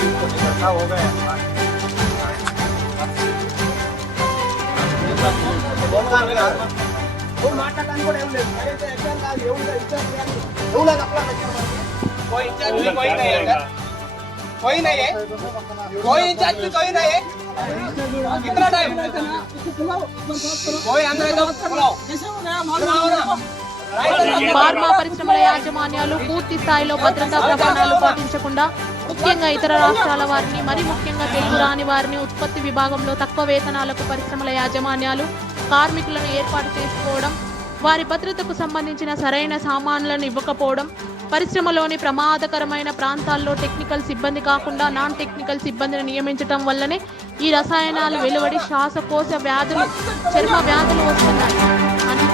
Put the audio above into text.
हो गए మాట్లాడడానికి కూడా ఏం లేదు कोई इंचार्ज भी कोई नहीं है कोई नहीं है कोई इंचार्ज भी कोई नहीं है कितना टाइम कोई अंदर ఫార్మా పరిశ్రమల యాజమాన్యాలు పూర్తి స్థాయిలో భద్రతా ప్రమాణాలు పాటించకుండా ముఖ్యంగా ఇతర రాష్ట్రాల వారిని మరి ముఖ్యంగా తెలుగు రాని వారిని ఉత్పత్తి విభాగంలో తక్కువ వేతనాలకు పరిశ్రమల యాజమాన్యాలు కార్మికులను ఏర్పాటు చేసుకోవడం, వారి భద్రతకు సంబంధించిన సరైన సామాన్లను ఇవ్వకపోవడం, పరిశ్రమలోని ప్రమాదకరమైన ప్రాంతాల్లో టెక్నికల్ సిబ్బంది కాకుండా నాన్ టెక్నికల్ సిబ్బందిని నియమించడం వల్లనే ఈ రసాయనాలు వెలువడి శ్వాసకోశ వ్యాధులు, చర్మ వ్యాధులు వస్తున్నాయి అని